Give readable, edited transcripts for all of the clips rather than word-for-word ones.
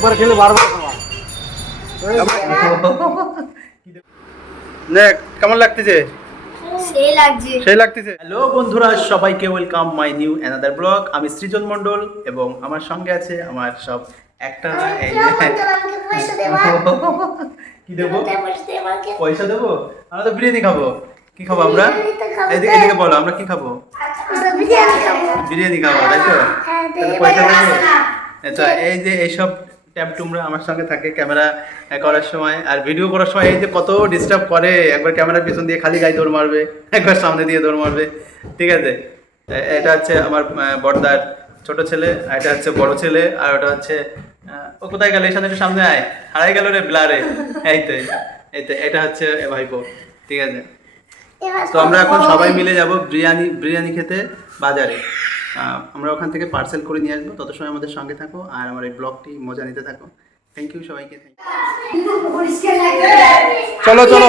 একবার খেলে বারবার খাওয়া। নে কেমন লাগতেছে? সেই লাগতেছে। হ্যালো বন্ধুরা, সবাইকে welcome my new another blog. আমি সৃজন মণ্ডল এবং আমার সঙ্গে আছে আমার সব অ্যাক্টররা। এই যে কি দেবো? পয়সা দেবো? আমরা তো বিরিয়ানি খাবো। কি খাবো আমরা? এদিকে এদিকে বলো, আমরা কি খাবো? বিরিয়ানি খাবো, তাই তো? তাহলে পয়সা দেবো? আচ্ছা, এই যে এইসব ট্যাব টুমরা আমার সঙ্গে থাকে ক্যামেরা করার সময় আর ভিডিও করার সময়, এই যে কত ডিস্টার্ব করে। একবার ক্যামেরার পিছন দিয়ে খালি গায়ে দৌড় মারবে, একবার সামনে দিয়ে দৌড় মারবে। ঠিক আছে, এটা হচ্ছে আমার বড়দার ছোট ছেলে, আর এটা হচ্ছে বড় ছেলে, আর ওটা হচ্ছে ও কোথায় গেল? এখানে একটু সামনে আয়, হারাই গেল রে ব্লারে। এই তো এই তো এটা হচ্ছে ভাইপো। ঠিক আছে, তো আমরা এখন সবাই মিলে যাব বিরিয়ানি খেতে বাজারে। আমরা ওখান থেকে পার্সেল করে নিয়ে আসবো। তত সময় আমাদের সঙ্গে থাকো আর আমার এই ব্লগটি মজা নিতে থাকো। থ্যাংক ইউ সবাইকে। চলো চলো,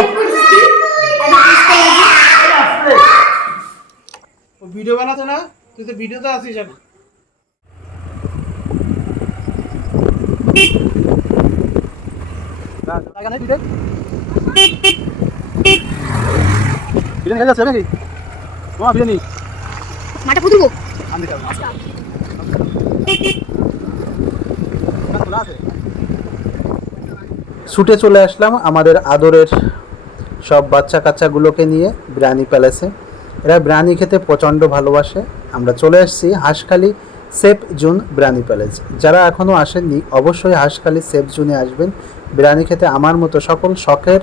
ভিডিও বানাতো না, তুই তো ভিডিওতে আসিস এখন। বিরিয়ানি খেয়ে যাচ্ছে নাকি? তোমার বিরিয়ানি মাটা পুতুবো ছুটে চলে আসলাম আমাদের আদরের সব বাচ্চা কাচ্চাগুলোকে নিয়ে বিরিয়ানি প্যালেসে। এরা বিরিয়ানি খেতে প্রচণ্ড ভালোবাসে। আমরা চলে এসেছি Hanskhali safe zone biryani palace. যারা এখনও আসেননি অবশ্যই হাঁসখালি সেফ জোনে আসবেন বিরিয়ানি খেতে। আমার মতো সকল শখের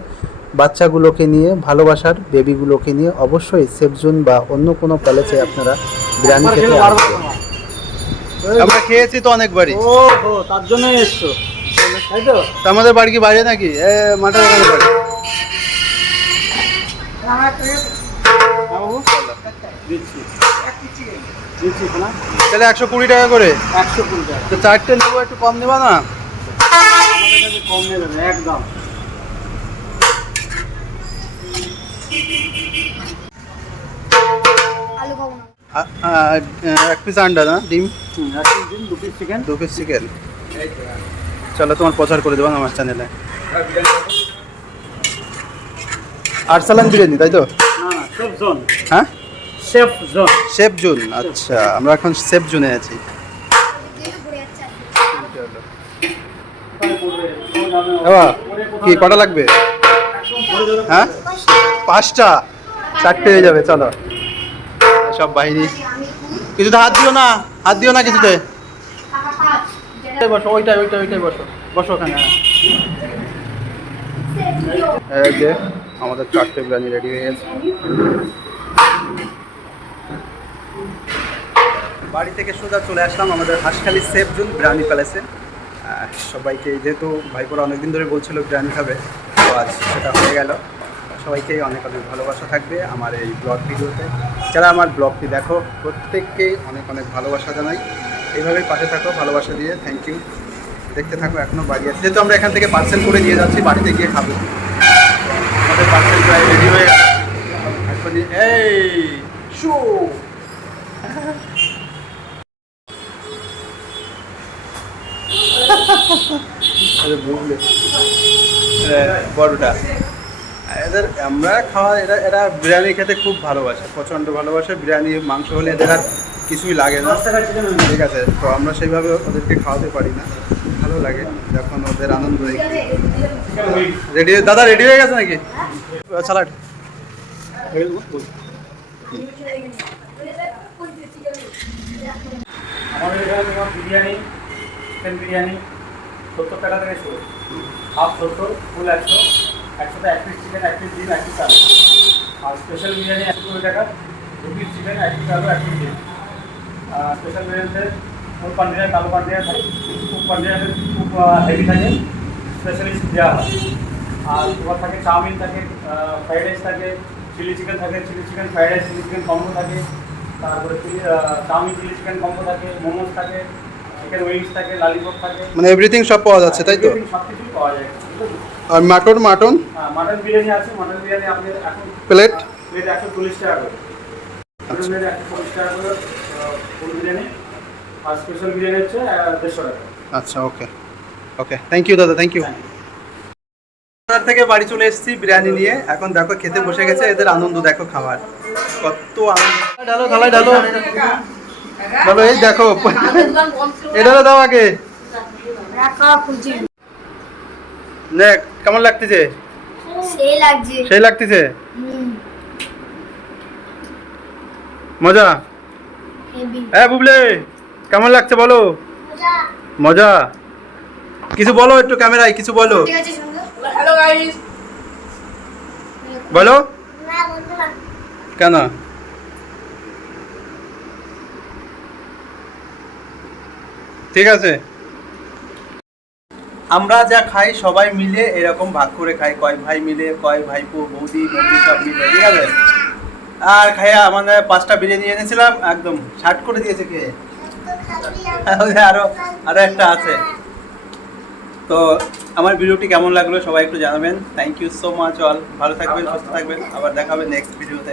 বাচ্চাগুলোকে নিয়ে, ভালোবাসার বেবিগুলোকে নিয়ে অবশ্যই সেফ জোন বা অন্য কোনো প্যালেসে আপনারা বিরিয়ানি একবার খেতে খেলে বারবার আসবেন। খাওয়া। আমরা খেয়েছি তো অনেকবারই। ও হো, তার জন্যই এসছো, তাই তো? তা আমাদের বাড়ি কি বাইরে নাকি? মাঠের ওখানে বাড়ি। বাবু দিচ্ছি দিচ্ছি না, তাহলে 120 টাকা করে। 120 টাকা। তো চারটে নেবো, একটু কম নেবা না? আমাদের কাছে কম নেবে না, একদম। আলু খাবো না। এক পিস আন্ডা না, ডিম, এক পিস দিন, 2 পিস চিকেন। 2 piece chicken. চলো তোমার প্রচার করে দেবো আমার চ্যানেলে। আরসালান বিরিয়ানি, তাই তো? না না, সেফ জোন। হ্যাঁ, সেফ জোন। Safe zone. আচ্ছা, আমরা এখন সেফ জোনে আছি। বাবা, কি কটা লাগবে? হ্যাঁ, 5টা। 4টে হয়ে যাবে। চলো সব বাহিনী, কিছুতে হাত দিও না, হাত দিও না কিছুতে। বসো, ওইটাই বসো, বসো ওখানে। এই যে আমাদের 4টে বিরিয়ানি রেডি হয়ে গেছে। বাড়ি থেকে সোজা চলে আসলাম আমাদের হাঁসখালি সেফ জোন বিরিয়ানি প্যালেসে। সবাইকে, যেহেতু ভাইপোরা অনেকদিন ধরে বলছিল বিরিয়ানি খাবে, তো আজ সেটা হয়ে গেল। সবাইকে অনেক অনেক ভালোবাসা থাকবে আমার এই ব্লগ ভিডিওতে। যারা আমার ব্লগটি দেখো প্রত্যেককেই অনেক অনেক ভালোবাসা জানাই। এইভাবেই পাশে থাকো ভালোবাসা দিয়ে। Thank you. দেখতে থাকো, এখনও বাড়ি আছে, যেহেতু আমরা এখান থেকে পার্সেল করে নিয়ে যাচ্ছি, বাড়িতে গিয়ে খাবো। আমাদের পার্সেল প্রায় রেডি হয়ে গেছে। এখনই এই শো বড়টা এদের আমরা খাওয়া, এরা বিরিয়ানি খেতে খুব ভালোবাসে, প্রচণ্ড ভালোবাসে। বিরিয়ানি মাংস হলে এদের আর কিছুই লাগে না। ঠিক আছে, তো আমরা সেইভাবে ওদেরকে খাওয়াতে পারি না। ভালো লাগে যখন ওদের আনন্দ দেখি। রেডি, দাদা রেডি হয়ে গেছে নাকি? স্যালাড আমাদের এখানে তোমার বিরিয়ানি, চিকেন বিরিয়ানি 70 টাকা থেকে শুরু। হাফ 70, ফুল 100, 100তে 1 পিস চিকেন, 1 পিস ডিম, 1 পিস আলু। আর স্পেশাল বিরিয়ানি 120 টাকা, 2 পিস চিকেন, 1 পিস আলু, 1 পিস ডিম। স্পেশাল বিরিয়ানিতে ফুল পান্ডিয়া, কালো পান্ডিয়া থাকে। খুব পান্ডিয়াতে খুব হেভি থাকে, স্পেশালিস্ট দেওয়া হয়। আর তোমার থাকে চাউমিন থাকে, ফ্রাইড রাইস থাকে, চিলি চিকেন থাকে, chilli chicken fried rice, chilli chicken combo থাকে। তারপরে চাউমিন চিলি চিকেন কম্বো থাকে, মোমোস থাকে, চিকেন উইংস থাকে, লালিপপ থাকে, মানে এভরিথিং সব পাওয়া যাচ্ছে, তাই তো? সব কিছুই পাওয়া যায়। আর মাটন মাটন বিরিয়ানি আছে। মাটন বিরিয়ানি আপনি এখন প্লেট 140 টাকা করে। প্লেট 140 টাকা করে ফুল বিরিয়ানি। আর স্পেশাল বিরিয়ানি হচ্ছে 150 টাকা। আচ্ছা, ওকে। ওকে, থ্যাংক ইউ দাদা, থ্যাংক ইউ। বাজার থেকে বাড়ি চলে এসেছি বিরিয়ানি নিয়ে, এখন দেখো খেতে বসে গেছে, এদের আনন্দ দেখো খাওয়ার, কত আনন্দ। ঢালো থালায় ঢালো ঢালো, এই দেখো এটা দাও আগে। নে কেমন লাগতেছে? সেই লাগতেছে, মজা। হ্যাঁ বুবলে, কেমন লাগছে বলো? মজা। কিছু বলো একটু ক্যামেরায়, কিছু বলো। হ্যালো গাইস, বলো। কেন? ঠিক আছে, আমরা যা খাই সবাই মিলে এরকম ভাগ করে খাই, কয় ভাই মিলে, কয় ভাইপো বৌদি বৌদি সব মিলে, ঠিক আছে। আর খাইয়া আমাদের 5টা বিরিয়ানি এনেছিলাম, একদম শার্ট করে দিয়েছে কে। আরো আরো একটা আছে। তো আমার ভিডিওটি কেমন লাগলো সবাই একটু জানাবেন। Thank you so much all, ভালো থাকবেন, সুস্থ থাকবেন, আবার দেখা হবে নেক্সট ভিডিওতে।